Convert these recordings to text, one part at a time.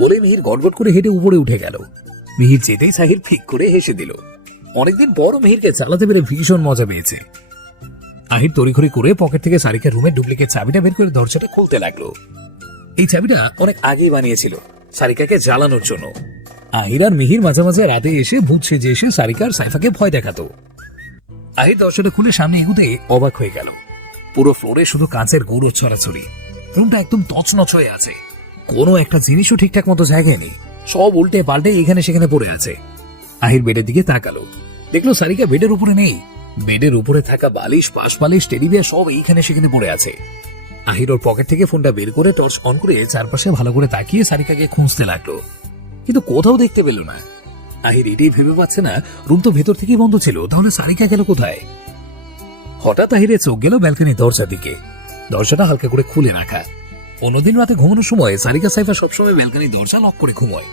বলে মিহির গড়গড় করে হেঁটে উপরে উঠে গেল। মিহির যেতেই সাহির ফিক করে হেসে দিল। অনেকদিন বড় মিহিরকে চালাতে পেরে ভীষণ মজা পেয়েছে। আহির তড়িঘড়ি করে পকেট থেকে সারিকার রুমের ডুপ্লিকেট চাবিটা বের করে দরজাটা খুলতে লাগলো। এই চাবিটা অনেক আগেই বানিয়েছিল সারিকাকে জ্বালানোর জন্য। আহির আর মিহির মাঝে মাঝে রাতে এসে ভূত সেজে এসে সারিকার সাইফাকে ভয় দেখাতো। আহির দরজাটা খুলে সামনে এগুতে অবাক হয়ে গেল। পুরো ফ্লোরে শুধু কাঁচের গৌরব ছড়াছড়ি। রুমটা একদম তছনছ হয়ে আছে, কোনো একটা জিনিসও ঠিকঠাক মতো জায়গায় নেই, সব উল্টে পাল্টে এখানে সেখানে পড়ে আছে। আহির বেডের দিকে তাকালো, দেখলো সারিকা বেডের উপরে নেই। বেডের উপরে থাকা বালিশ, পাশ বালিশ, টেডি বিয়ার সব এইখানে সেখানে পড়ে আছে। আহির ওর পকেট থেকে ফোনটা বের করে টর্চ অন করে চারপাশে ভালো করে তাকিয়ে সারিকাকে খুঁজতে লাগলো, কিন্তু কোথাও দেখতে পেল না। আহির এটাই ভেবে পাচ্ছে না, রুম তো ভেতর থেকেই বন্ধ ছিল, তাহলে সারিকা গেল কোথায়? হঠাৎ আহিরের চোখ গেল ব্যালকনির দরজার দিকে। দরজাটা হালকা করে খুলে রাখা। অন্যদিন রাতে ঘুমানোর সময় সারিকা সাইফা সবসময় ব্যালকনির দরজা লক করে ঘুমোয়।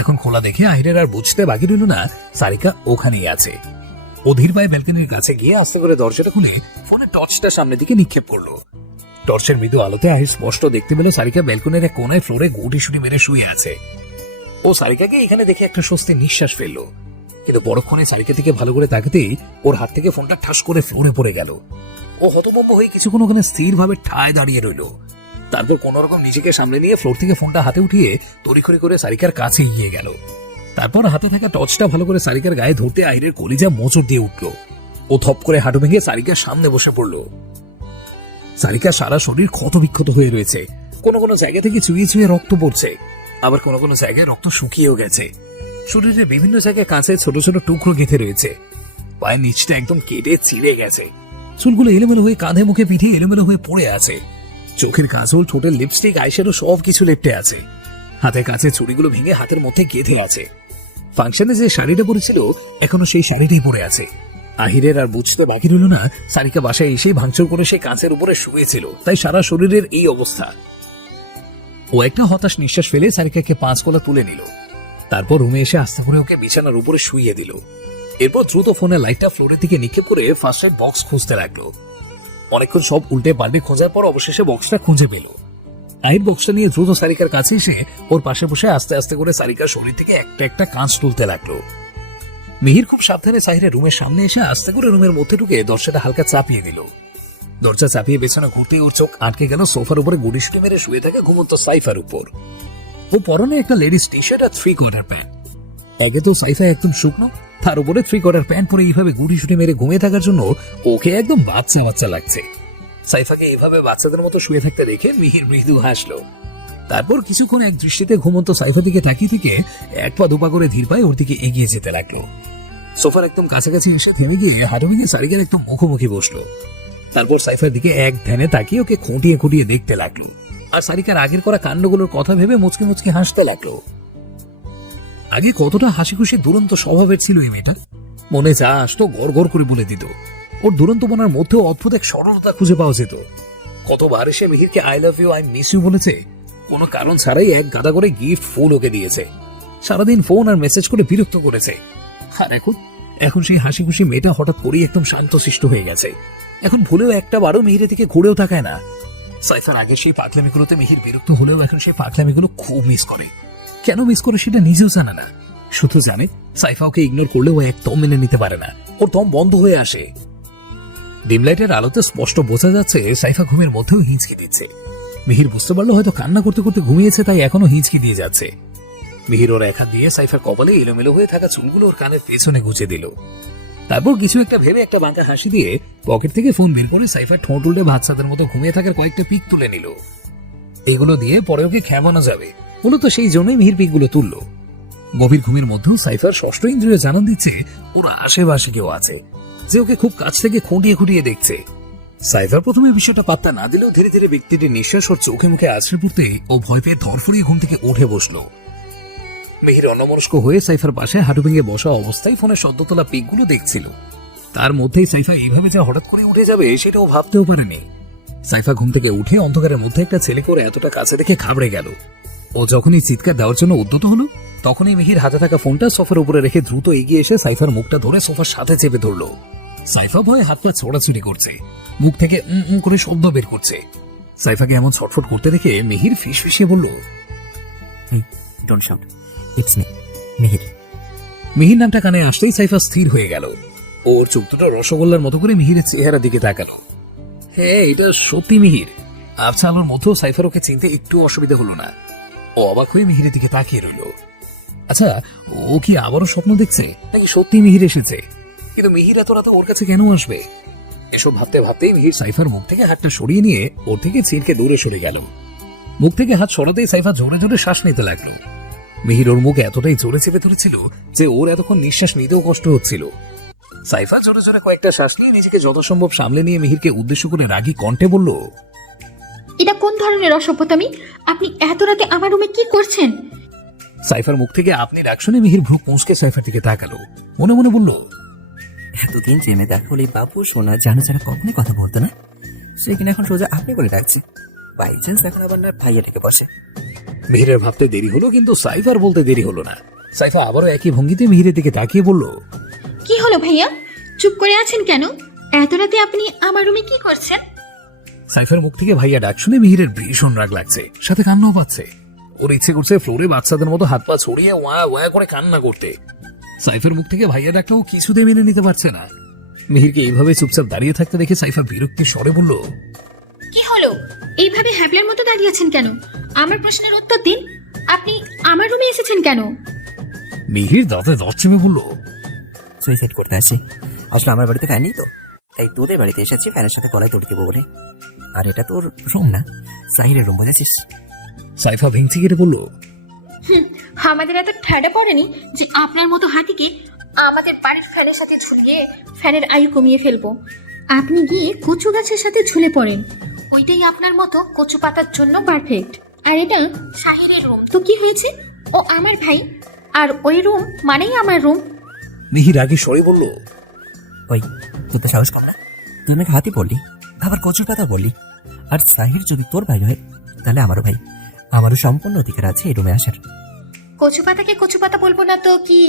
এখন খোলা দেখে আহিরের আর বুঝতে বাকি রইল না সারিকা ওখানেই আছে। অধীর পায়ে ব্যালকনির কাছে গিয়ে আস্তে করে দরজাটা খুলে ফোনের টর্চটা সামনের দিকে নিক্ষেপ করলো। টর্চের মৃদু আলোতে আহির স্পষ্ট দেখতে পেল সারিকা ব্যালকনির এক কোনায় ফ্লোরে গুটি শুটি মেরে শুয়ে আছে। ও সারিকাকে এখানে দেখে একটা স্বস্তির নিঃশ্বাস ফেললো, কিন্তু পরক্ষণে সারিকা থেকে ভালো করে তাকাতেই ওর হাত থেকে ফোনটা ঠাস করে ফ্লোরে পড়ে গেল। ও হতভম্ব হয়ে কিছুক্ষণ ওখানে স্থিরভাবে ঠায় দাঁড়িয়ে রইল। তারপর কোন রকম নিজেকে সামনে নিয়ে ফ্লোর থেকে ফোনটা হাতে উঠিয়ে তড়িঘড়ি করে সারিকার কাছে এগিয়ে গেল। তারপর হাতে থাকা টর্চটা ভালো করে সারিকার গায়ে ধরতে আহিরের কলিজা মোচড় দিয়ে উঠল। ও থপ করে হাঁটু ভেঙে সারিকার সামনে বসে পড়ল। সারিকার সারা শরীর ক্ষত বিক্ষত হয়ে রয়েছে, কোনো কোনো জায়গা থেকে চুইয়ে চুইয়ে রক্ত পড়ছে, আবার কোনো কোনো জায়গায় রক্ত শুকিয়েও গেছে। শরীরের বিভিন্ন জায়গায় কাঁচে ছোট ছোট টুকরো গেঁথে রয়েছে। পায়ের নিচটা একদম কেটে ছিঁড়ে গেছে। চুলগুলো এলোমেলো হয়ে কাঁধে মুখে পিঠে এলোমেলো হয়ে পড়ে আছে। চোখের কাজল, ঠোঁটের লিপস্টিক, আইশ্যাডো সবকিছু লেপটে আছে। হাতে কাছে চুড়িগুলো ভেঙে হাতের মধ্যে গেঁথে আছে। ফাংশনে যে শাড়িটা পরেছিল এখনো সেই শাড়িটাই পরে আছে। আহিরের আর বুঝতে বাকি রইল না সারিকা বাসায় এসেই ভাঙচুর করে সে কাঁচের উপরে শুয়েছিল, তাই সারা শরীরের এই অবস্থা। ও একটা হতাশ নিঃশ্বাস ফেলে সারিকাকে 5 কোলা তুলে নিল। তারপর রুমে এসে আস্তে করে ওকে বিছানার উপরে শুইয়ে দিল। এরপর দ্রুত ফোনের লাইটটা ফ্লোরের দিকে নিক্ষেপ করে ফার্স্ট এড বক্স খুঁজতে লাগলো। অনেকক্ষণ সব উল্টে পাল্টে খোঁজার পর অবশেষে বক্সটা খুঁজে পেল। আহির বক্সটা নিয়ে দ্রুত সারিকার কাছে এসে ওর পাশে বসে আস্তে আস্তে করে সারিকার শরীর থেকে একটা একটা কাঁচ তুলতে লাগলো। মিহির খুব সাবধানে সাহিরের রুমের সামনে এসে আস্তে করে রুমের মধ্যে ঢুকে দরজাটা হালকা চাপিয়ে দিল। দরজা চাপিয়ে পেছনে ঘুরতে ওর চোখ আটকে গেল সোফার উপরে গুড়ি শুটি মেরে শুয়ে থাকা ঘুমন্ত সাইফার উপর। ও পরনে একটা লেডিস টি শার্ট আর 3/4 প্যান্ট। আগে তো সাইফা একদম শুকনো, তার উপরে 3/4 প্যান্ট পরে এইভাবে গুড়ি শুটি মেরে ঘুমিয়ে থাকার জন্য ওকে একদম বাচ্চা বাচ্চা লাগছে। সাইফাকে এইভাবে বাচ্চাদের মতো শুয়ে থাকতে দেখে মিহির মৃদু হাসলো। তারপর কিছুক্ষণ এক দৃষ্টিতে ঘুমন্ত সাইফা দিকে তাকিয়ে থেকে 1 পা 2 পা করে ধীর পায়ে ওর দিকে এগিয়ে যেতে লাগলো। সোফার একদম কাছাকাছি এসে থেমে গিয়ে হাঁটু ভেঙে সারিকার একদম মুখোমুখি বসলো। তারপর সাইফার দিকে এক ধ্যানে তাকিয়ে ওকে খুঁটিয়ে খুঁটিয়ে দেখতে লাগলো, আর সারিকার আগের করা কাণ্ডগুলোর কথা ভেবে মুচকি মুচকি হাসতে লাগলো। আগে কতটা হাসি খুশি দুরন্ত স্বভাবের ছিল এই মেয়েটা, মনে যা আসতো গড় গড় করে বলে দিত। ওর দুরন্ত মনের মধ্যেও অদ্ভুত এক সরলতা খুঁজে পাওয়া যেত। কতবার এসে মিহিরকে I love you, I miss you বলেছে, কোনো কারণ ছাড়াই এক গাদা করে গিফট ফুল ওকে দিয়েছে, সারাদিন ফোন আর মেসেজ করে বিরক্ত করেছে। আর এখন সেই হাসি খুশি মেয়েটা হঠাৎ করেই একদম শান্তশিষ্ট হয়ে গেছে। এখন ভুলেও একটা বারও মিহিরের দিকে ঘুরেও তাকায় না। সাইফার আগের সেই পাগলামিগুলোতে মিহির বিরক্ত হলেও এখন সেই পাগলামিগুলো খুব মিস করে। কেন মিস করে সেটা নিজেও জানে না, শুধু জানে সাইফা ওকে ইগনোর করলেও একদম মেনে নিতে পারে না, ওর দম বন্ধ হয়ে আসে। ডিমলাইটের আলোতে স্পষ্ট বোঝা যাচ্ছে সাইফা ঘুমের মধ্যেও হিঁচকি দিচ্ছে। মিহির বুঝতে পারলো হয়তো কান্না করতে করতে ঘুমিয়েছে, তাই এখনো হিঁচকি দিয়ে যাচ্ছে। মিহির ওর এক হাত দিয়ে সাইফার কপালে এলোমেলো হয়ে থাকা চুলগুলো ওর কানের পেছনে গুজে দিল। তারপর কিছু একটা ভেবে একটা বাঁকা হাসি দিয়ে পকেট থেকে ফোন বের করে সাইফার ঠোঁট উল্টে বাচ্চাদের মতো ঘুমিয়ে থাকার কয়েকটা পিক তুলে নিল। এগুলো দিয়ে পরে ওকে খেমানো যাবে, মূলত সেই জন্যই মিহির পিকগুলো তুললো। গভীর ঘুমের মধ্যেও সাইফার ষষ্ঠ ইন্দ্রিয় জানান দিচ্ছে ওর আশেপাশে কেউ আছে, যে ওকে খুব কাছ থেকে খুঁটিয়ে খুঁটিয়ে দেখছে। সাইফার প্রথমে বিষয়টা পাত্তা না দিলেও ধীরে ধীরে ব্যক্তিটির নিঃশ্বাস ওর চোখে মুখে আছড়ে পড়তে ও ভয় পেয়ে ধরফড়িয়ে ঘুম থেকে উঠে বসলো। মিহির অন্যমনস্ক হয়ে সাইফার পাশে হাঁটু ভেঙে বসা অবস্থায় ফোনে সদ্য তোলা পিকগুলো দেখছিল। তার মধ্যেই সাইফা এইভাবে যা হঠাৎ করে উঠে যাবে সেটাও ভাবতেও পারেনি। সাইফা ঘুম থেকে উঠে অন্ধকারের মধ্যে একটা ছেলে করে এতটা কাছে দেখে ঘাবড়ে গেল। ও যখনই চিৎকার দেওয়ার জন্য উদ্যত হলো তখনই মিহির হাতে থাকা ফোনটা সোফার উপরে রেখে দ্রুত এগিয়ে এসে সাইফার মুখটা ধরে সোফার সাথে চেপে ধরলো। সাইফা ভয়ে হাত পা ছোড়াছুড়ি করছে, মুখ থেকে করে শব্দ বের করছে। সাইফাকে এমন ছটফট করতে দেখে মিহির ফিসফিসিয়ে বলল, don't shout, it's me, Mihir. Mihir নামটা কানে আসতেই সাইফা স্থির হয়ে গেল। ওর চোখ দুটো রসগোল্লার মতো করে মিহিরের চেহারা দিকে তাকালো। হ্যাঁ, এটা সত্যি মিহির। আবছা আলোর মধ্যেও সাইফার ওকে চিনতে একটু অসুবিধা হলো না। ও অবাক হয়ে মিহিরের দিকে তাকিয়ে রইল। আচ্ছা, ও কি আবারও স্বপ্ন দেখছে নাকি সত্যি মিহির এসেছে? কিন্তু মিহির এত রাতে ওর কাছে কেন আসবে? এসব ভাবতে ভাবতেই মিহির সাইফার মুখ থেকে হাতটা সরিয়ে নিয়ে ওর থেকে ছিটকে দূরে সরে গেল। মুখ থেকে হাত সরাতেই সাইফা জোরে জোরে শ্বাস নিতে লাগলো। মিহির ওর মুখ এতটাই জোরে চেপে ধরেছিল যে ওর এতক্ষণ নিঃশ্বাস নিতেও কষ্ট হচ্ছিল। সাইফা জোরে জোরে কয়েকটা শ্বাস নিয়ে নিজেকে যথাসম্ভব সামলে নিয়ে মিহিরকে উদ্দেশ্য করে রাগী কণ্ঠে বলল, এটা কোন ধরনের অসভ্যতামি? আপনি এত রাতে আমার রুমে কি করছেন? সাইফার মুখ থেকে আপনি ডাক শুনে মিহির ভ্রু কুঁচকে সাইফার দিকে তাকালো। মনে মনে বলল, এতদিন প্রেমে দেখা হলে বাবু সোনা জানো যারা কখনই কথা বলতো না, সে কিনা এখন সোজা আপনি বলে ডাকছে। বাই চান্স এখন আবার না ভাইয়া ডেকে বসে। মিহিরের ভাবতে দেরি হলো, কিন্তু সাইফার বলতে দেরি হলো না। সাইফা আবারও একই ভঙ্গিতে মিহিরের দিকে তাকিয়ে বলল, কি হলো ভাইয়া, চুপ করে আছেন কেন? এত রাতে আপনি আমার রুমে কি করছেন? সাইফার মুখ থেকে ভাইয়া ডাক শুনে মিহিরের ভীষণ রাগ লাগছে, সাথে কান্নাও পাচ্ছে। ওর ইচ্ছে করছে ফ্লোরে বাচ্চাদের মতো হাত পা ছড়িয়ে ওয়া ওয়া করে কান্না করতে। সাইফার মুখ থেকে ভাইয়া ডাকটাও কিছুতে মেনে নিতে পারছে না। মিহিরকে এইভাবে চুপচাপ দাঁড়িয়ে থাকতে দেখে সাইফা বিরক্তির স্বরে বলল, কি হলো, এইভাবে হ্যাবলার মতো দাঁড়িয়ে আছেন কেন? আমার প্রশ্নের উত্তর দিন। আপনি আমার রুমে এসেছেন কেন? মিহির দাঁতে দাঁত চেপে বলল, সুইসাইড করতে আসি। আসলে আমার বাড়িতে ফ্যান নেই তো, তাই তোদের বাড়িতে এসেছি ফ্যানের সাথে গলায় দড়ি দেবো বলে। আর এটা তোর রুম না, সাহিরের রুম, বুঝেছিস? সাইফা ভেঙচি কেটে বলল, আমাদের এত ঠাডা পড়েনি যে আপনার মতো হাতিকে আমাদের বাড়ির ফ্যানের সাথে ঝুলিয়ে ফ্যানের আয়ু কমিয়ে ফেলবো। আপনি গিয়ে কচু গাছের সাথে ঝুলে পড়েন, ওইটাই আপনার মতো কচু পাতার জন্য পারফেক্ট। আর এটা শাহিরের রুম, তো কি হয়েছে? ও আমার ভাই, আর ওই রুম মানেই আমার রুম। মিহির আগে স্বরে বলল, ওই তোর তো সাহস কম না? তুই আমাকে হাতি বললি, আবার কচুর পাতা বললি। আর সাহির যদি তোর ভাই হয় তাহলে আমারও ভাই, আমারও সম্পূর্ণ অধিকার আছে এই রুমে আসার। কচু পাতাকে কচু পাতা বলবো না তো কি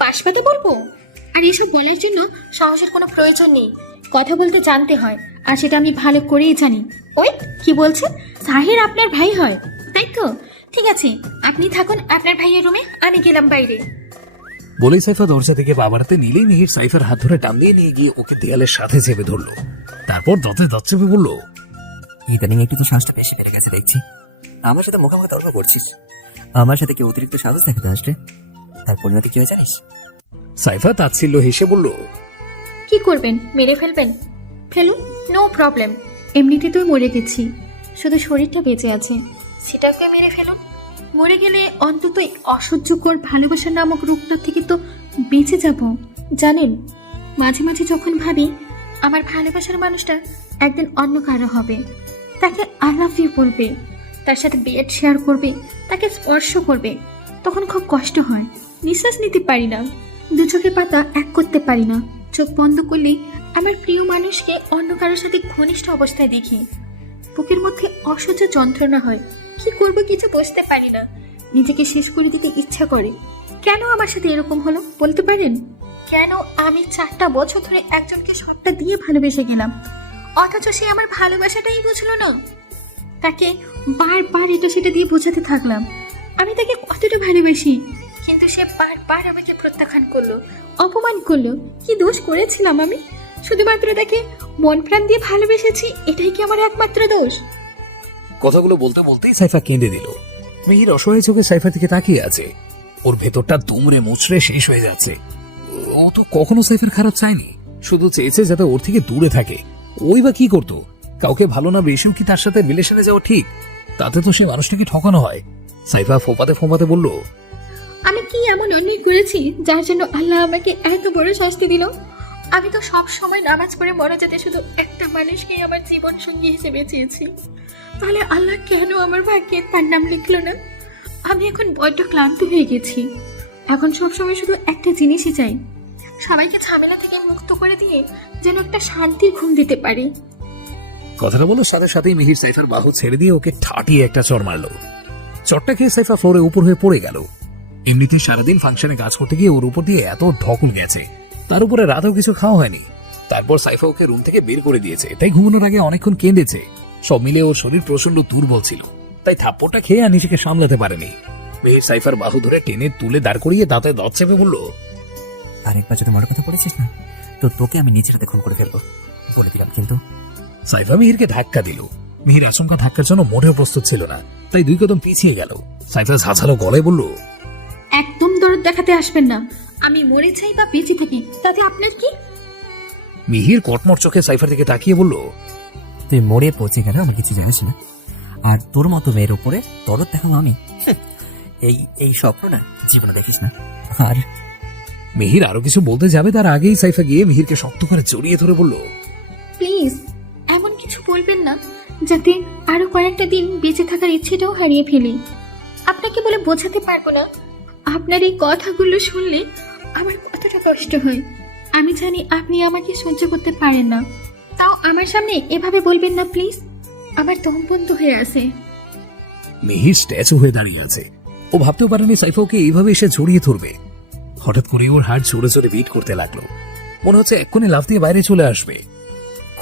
বাঁশ পাতা বলবো? আর এসব বলার জন্য সাহসের কোনো প্রয়োজন নেই। কথা বলতে জানতে হয়, আর সেটা আমি ভালো করেই জানি। ওই কি বলছেন, সাহির আপনার ভাই হয় তাই তো? ঠিক আছে, আপনি থাকুন আপনার ভাইয়ের রুমে, আমি গেলাম বাইরে। বলেই সাইফা দরজা থেকে বাবারাতে নিলেই মিহির সাইফার হাত ধরে টান দিয়ে নিয়ে গিয়ে ওকে দেয়ালের সাথে চেপে ধরলো। তারপর দাঁতে দাঁত চেপে বলল, ইদানিং একটু তো শ্বাসটা বেশি বেড়ে গেছে দেখছি। আমার সাথে মুখোমুখি তর্ক করছিস। আমার সাথে কেউ অতিরিক্ত সাহস দেখাতে আসলে তার পরিণতি কি হয় জানিস? সাইফা তাচ্ছিল্য হেসে বলল, কি করবেন, মেরে ফেলবেন? ফেলুন, নো প্রবলেম। এমনিতে তো মরে গেছি, শুধু শরীরটা বেঁচে আছে, সেটাকে মেরে ফেলুন। মরে গেলে অন্তত এই অসহ্যকর ভালোবাসা নামক রূপটা থেকে তো বেঁচে যাব। জানেন, মাঝে মাঝে যখন ভাবি আমার ভালোবাসার মানুষটা একদিন অন্য কারো হবে, তাকে আই লাভ ইউ বলবে, তার সাথে বেড শেয়ার করবে, তাকে স্পর্শ করবে, তখন খুব কষ্ট হয়। নিঃশ্বাস নিতে পারি না, দু চোখের পাতা এক করতে পারি না। চোখ বন্ধ করলেই আমার প্রিয় মানুষকে অন্য কারোর সাথে ঘনিষ্ঠ অবস্থায় দেখি। বুকের মধ্যে অসহ্য যন্ত্রণা হয়, কি করব কিছু বুঝতে পারি না। নিজেকে শেষ করে দিতে ইচ্ছা করে। কেন আমার সাথে এরকম হলো বলতে পারেন? কেন আমি 4টা বছর ধরে একজনকে সবটা দিয়ে ভালোবেসে গেলাম, অথচ সে আমার ভালোবাসাটাই বুঝলো না। তাকে বারবার এটা সেটা দিয়ে বোঝাতে থাকলাম আমি তাকে কতটা ভালোবাসি, কিন্তু সে বারবার আমাকে প্রত্যাখ্যান করলো, অপমান করলো। কি দোষ করেছিলাম আমি? শুধুমাত্র তাকে মন প্রাণ দিয়ে ভালোবেসেছি, এটাই কি আমার একমাত্র দোষ? কথাগুলো বলতে বলতেই সাইফা কেঁদে দিল। মিহির অসহায় চোখে সাইফার দিকে তাকিয়ে আছে। ওর ভেতরটা দুমড়ে মুচড়ে শেষ হয়ে যাচ্ছে। ও তো কখনো সাইফার খারাপ চায়নি, শুধু চেয়েছে যাতে ওর থেকে দূরে থাকে। ওই বা কি করতো? কাউকে ভালো না বেশেও কি তার সাথে রিলেশনে যাওয়া ঠিক? তাতে তো সে মানুষটাকে ঠকানো হয়। সাইফা ফোপাতে ফোপাতে বলল, আমি কি এমন অন্যায় করেছি যার জন্য আল্লাহ আমাকে এত বড় শাস্তি দিল? আমি তো সব সময় নামাজ পড়ে মরা যেতে শুধু একটা মানুষকেই আমার জীবন সঙ্গী হিসেবে চেয়েছি, তাহলে আল্লাহ কেন আমার ভাগ্যে তার নাম লিখলো না? আমি এখন বড্ড ক্লান্ত হয়ে গেছি। এখন সবসময় শুধু একটা জিনিসই চাই, সবাইকে ঝামেলা থেকে মুক্ত করে দিয়ে যেন একটা শান্তির ঘুম দিতে পারি। কথাটা বলার সাথে সাথেই মিহির সাইফার বাহু ছেড়ে দিয়ে ওকে ঠাটিয়ে একটা চড় মারলো। চটটা খেয়ে সাইফা ফ্লোরে উপর হয়ে পড়ে গেল। এমনিতে সারাদিন ফাংশনে কাজ করতে গিয়ে ওর উপর দিয়ে এত ঢকুল গেছে, তার উপরে রাতেও কিছু খাওয়া হয়নি। তারপর সাইফা ওকে রুম থেকে বের করে দিয়েছে, তাই ঘুমানোর আগে অনেকক্ষণ কেঁদেছে। সব মিলে ওর শরীর প্রচন্ড দুর্বল ছিল, তাই থাপ্পড়টা খেয়ে আর নিজেকে সামলাতে পারেনি। মেহির সাইফার বাহু ধরে টেনে তুলে দাঁড় করিয়ে দাঁতে দাঁত চেপে বলল, আরেকবার যদি আমার কথা পড়েছিস না, তো তোকে আমি নিজের হাতে খুন করে ফেলবো, বলে দিলাম কিন্তু। সাইফা মিহিরকে ধাক্কা দিল। মিহির আচমকা ধাক্কার জন্য মোটেও প্রস্তুত ছিল না, তাই 2 কদম পিছিয়ে গেল। সাইফা ঝাঁঝালো গলায় বলল, একদম দরদ দেখাতে আসবেন না। আমি মরে চাই বা বেঁচে থাকি, তাতে আপনার কি? মিহির কটমট চোখে সাইফার দিকে তাকিয়ে বলল, তুই মরে পৌঁছে গেলে আমার কিছু যায় আসে না, আর তোর মতো মেয়ের উপরে দরদ দেখাবো আমি? এই এই স্বপ্ন না জীবনে দেখিস না। আর মিহির আরো কিছু বলতে যাবে তার আগেই সাইফা গিয়ে মিহিরকে শক্ত করে জড়িয়ে ধরে বলল, প্লিজ এমন কিছু বলবেন না যাতে আরো কয়েকটা দিন বেঁচে থাকার ইচ্ছেটাও হারিয়ে ফেলি। আপনাকে বলে বোঝাতে পারবো না, আপনার এই কথাগুলো শুনলে আমার কতটা কষ্ট হয়। আমি জানি আপনি আমাকে সহ্য করতে পারেন না, তাও আমার সামনে এভাবে বলবেন না প্লিজ। আমার দম বন্ধ হয়ে আছে। মিহির স্ট্যাচু হয়ে দাঁড়িয়ে আছে। ও ভাবতেও পারেনি সাইফা ওকে এইভাবে এসে জড়িয়ে ধরবে। হঠাৎ করে ওর হার্ট জোরে জোরে বিট করতে লাগলো, মনে হচ্ছে এক্ষুনি লাফ দিয়ে বাইরে চলে আসবে।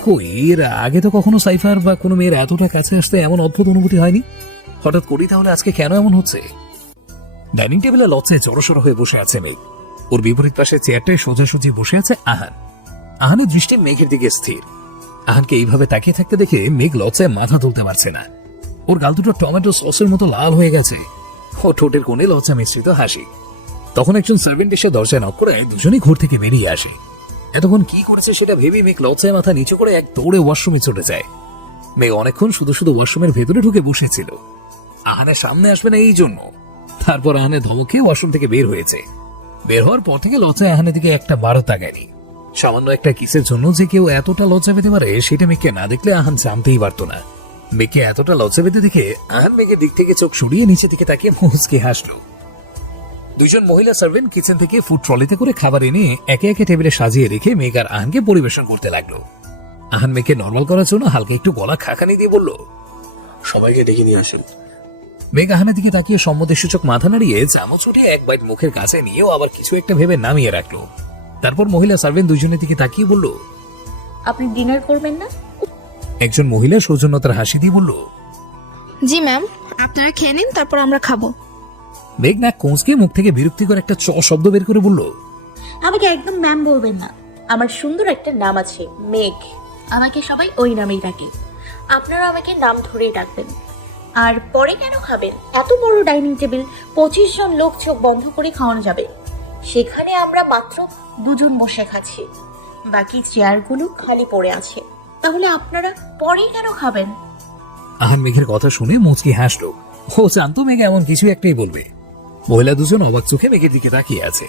কই, এর আগে তো কখনো সাইফার বা কোনো মেয়ের এতটা কাছে আসতে এমন অদ্ভুত অনুভূতি হয়নি। হঠাৎ করি তাহলে আজকে কেন এমন হচ্ছে? ডাইনিং টেবিলে লজ্জায় জড়সড় হয়ে বসে আছে মেঘ। ওর বিপরীত পাশে চেয়ারটায় সোজাসুজি বসে আছে আহান। আহানের দৃষ্টি মেঘের দিকে স্থির। আহানকে এইভাবে তাকিয়ে থাকতে দেখে মেঘ লজ্জায় মাথা তুলতে পারছে না। ওর গাল দুটো টমেটো সসের মতো লাল হয়ে গেছে। ও ঠোঁটের কোণে লজ্জা মিশ্রিত হাসি। তখন একজন সার্ভেন্ট এসে দরজায় নক করে দুজনেই ঘর থেকে বেরিয়ে আসে। এতক্ষণ কি করেছে সেটা ভেবে মেঘ লজ্জায় মাথা নিচু করে এক দৌড়ে ওয়াশরুমে চলে যায়। মেঘ অনেকক্ষণ শুধু শুধু ওয়াশরুমের ভেতরে ঢুকে বসেছিল, আহানের সামনে আসবে না এই জন্য। তারপর আহানের ধমকে ওয়াশরুম থেকে বের হয়েছে। বের হওয়ার পর থেকে লজ্জায় আহানের দিকে একটা বারও তাকায়নি। সামান্য একটা কিসের জন্য যে কেউ এতটা লজ্জা পেতে পারে সেটা মেঘকে না দেখলে আহান জানতেই পারতো না। মেঘকে এতটা লজ্জা পেতে দেখে আহান মেঘের দিক থেকে চোখ সরিয়ে নিচে দিকে তাকিয়ে মুচকে হাসলো। দুইজন মহিলা সার্ভেন্ট কিচেন থেকে ফুড ট্রলিতে করে খাবার এনে একে একে টেবিলে সাজিয়ে রেখে মেঘ আর আহানকে পরিবেশন করতে লাগলো। আহান মেঘকে নর্মাল করার জন্য হালকা একটু গলা খাখানি দিয়ে বলল, সবাইকে ডেকে নিয়ে আসেন। মেঘ আহানের দিকে তাকিয়ে সম্মতিসূচক মাথা নাড়িয়ে চামচ উঠিয়ে এক বাইট মুখের কাছে নিয়েও আবার কিছু একটা ভেবে নামিয়ে রাখলো। তারপর মহিলা সার্ভেন্ট দুজনের দিকে তাকিয়ে বলল, আপনি ডিনার করবেন না? একজন মহিলা সৌজন্যতার হাসি দিয়ে বলল, জি ম্যাম, আপনারা খেয়ে নিন, তারপর আমরা খাবো। মেঘ না কোঁচকে মুখ থেকে বিরক্তিকর একটা চ শব্দ বের করে বলল, আমাকে একদম ম্যাম বলবেন না, আমার সুন্দর একটা নাম আছে, মেঘ। আমাকে সবাই ওই নামেই ডাকে, আপনারা আমাকে নাম ধরেই ডাকবেন। আর পরে কেন খাবেন? এত বড় ডাইনিং টেবিল, 25 জন লোক চোখ বন্ধ করে খাওয়ানো যাবে, সেখানে আমরা মাত্র 2 জন বসে খাচ্ছি, বাকি চেয়ারগুলো খালি পড়ে আছে, তাহলে আপনারা পরে কেন খাবেন? আহান মেঘের কথা শুনে মুচকি হাসলো। ও জানতো মেঘ এমন কিছু একটাই বলবে। মহিলা দুজন অবাক চোখে মেঘের দিকে তাকিয়ে আছে।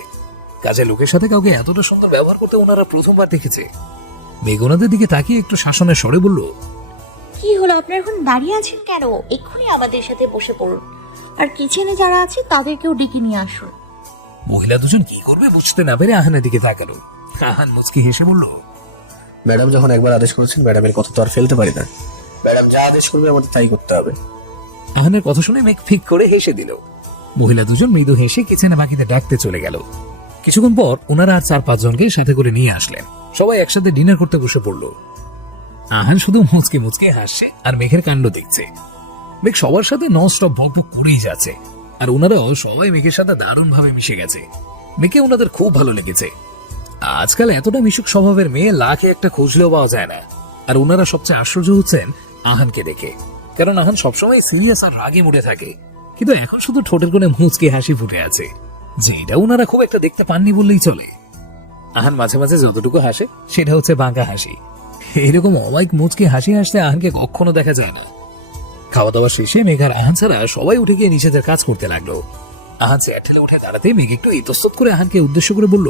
কাজে লোকের সাথে কাউকে এতটা সুন্দর ব্যবহার করতে ওনারা প্রথমবার দেখেছে। মেঘ ওনাদের দিকে তাকিয়ে একটু শাসনের স্বরে বলল, কি হলো, আপনারা এখন দাঁড়িয়ে আছেন কেন? এক্ষুনি আমাদের সাথে বসে পড়ুন, আর কিচেনে যারা আছে তাদেরকেও ডেকে নিয়ে আসুন। মহিলা দুজন কি করবে বুঝতে না পেরে আহানের দিকে তাকালো। আহান মুচকি হেসে বলল, ম্যাডাম যখন একবার আদেশ করেছেন, ম্যাডামের কথা তো আর ফেলতে পারি না। ম্যাডাম যা আদেশ করবে আমাদের তাই করতে হবে। আহানের কথা শুনে মেঘ ফিক করে হেসে দিল। মহিলা দুজন মৃদু হেসে কিচেনে বাকিতে ডাকতে চলে গেল। কিছুক্ষণ পর ওনারা আর 4-5 জনকে সাথে করে নিয়ে আসলেন। সবাই একসাথে ডিনার করতে বসে পড়ল। আহান শুধু মুচকে মুচকে হাসছে আর মেঘের কাণ্ড দেখছে। মেঘ সবার সাথে নন স্টপ বকবক করেই যাচ্ছে, আর ওনারাও সবাই মেঘের সাথে দারুণ ভাবে মিশে গেছে। মেঘে ওনাদের খুব ভালো লেগেছে। আজকাল এতটা মিশুক স্বভাবের মেয়ে লাখে একটা খুঁজলেও পাওয়া যায় না। আর ওনারা সবচেয়ে আশ্চর্য হচ্ছেন আহানকে দেখে, কারণ আহান সবসময় সিরিয়াস আর রাগে মুড়ে থাকে, কিন্তু এখন শুধু ঠোঁটের কোণে মুচকে হাসি ফুটে আছে, যেটা ওনারা খুব একটা দেখতে পাননি বললেই চলে। আহান মাঝে মাঝে যতটুকু হাসে সেটা হচ্ছে বাঁকা হাসি। এরকম অবাক মুচকে হাসি হাসতে আহানকে কখনো দেখা যায় না। খাওয়া দাওয়া শেষে মেঘ আর আহান ছাড়া সবাই উঠে গিয়ে নিজেদের কাজ করতে লাগলো। আহান চেয়ার ঠেলে উঠে দাঁড়াতে মেঘ একটু ইতস্তত করে আহানকে উদ্দেশ্য করে বলল,